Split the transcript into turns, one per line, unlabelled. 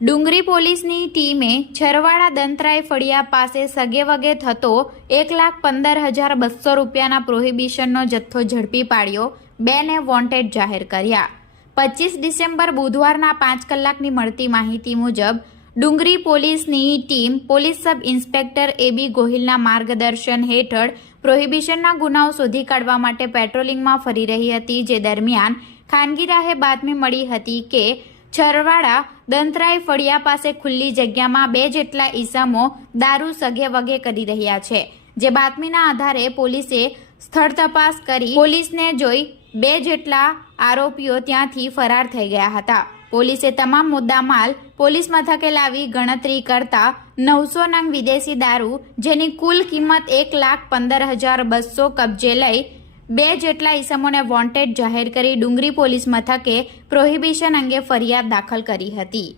ડુંગરી પોલીસની ટીમે છરવાડા દંતરાય ફળિયા પાસે સગેવગે થતો એક લાખ પંદર હજાર બસો રૂપિયાના પ્રોહિબિશનનો જથ્થો ઝડપી પાડ્યો. બેને વોન્ટેડ જાહેર કર્યા. પચીસ ડિસેમ્બર બુધવારના પાંચ કલાકની મળતી માહિતી મુજબ, ડુંગરી પોલીસની team police sub inspector A B ગોહિલના માર્ગદર્શન હેઠળ પ્રોહિબિશનના ગુનાઓ શોધી કાઢવા માટે પેટ્રોલિંગમાં ફરી રહી હતી. જે દરમિયાન ખાનગી રાહે બાતમી મળી હતી કે છરવાડા દંતરાય ફળિયા પાસે ખુલ્લી જગ્યામાં બે જેટલા ઈસમો દારૂ સગે વગે કરી રહ્યા છે. જે બાતમીના આધારે પોલીસે સ્થળ તપાસ કરી પોલીસને જોઈ બે જેટલા આરોપીઓ ત્યાંથી ફરાર થઈ ગયા હતા. પોલીસે તમામ મુદ્દામાલ પોલીસ મથકે લાવી ગણતરી કરતા નવસો નંગ વિદેશી દારૂ, જેની કુલ કિંમત એક લાખ પંદર હજાર બસો કબજે લઈ બે જેટલા ઈસમોને વોન્ટેડ જાહેર કરી ડુંગરી પોલીસ મથકે પ્રોહિબિશન અંગે ફરિયાદ દાખલ કરી હતી.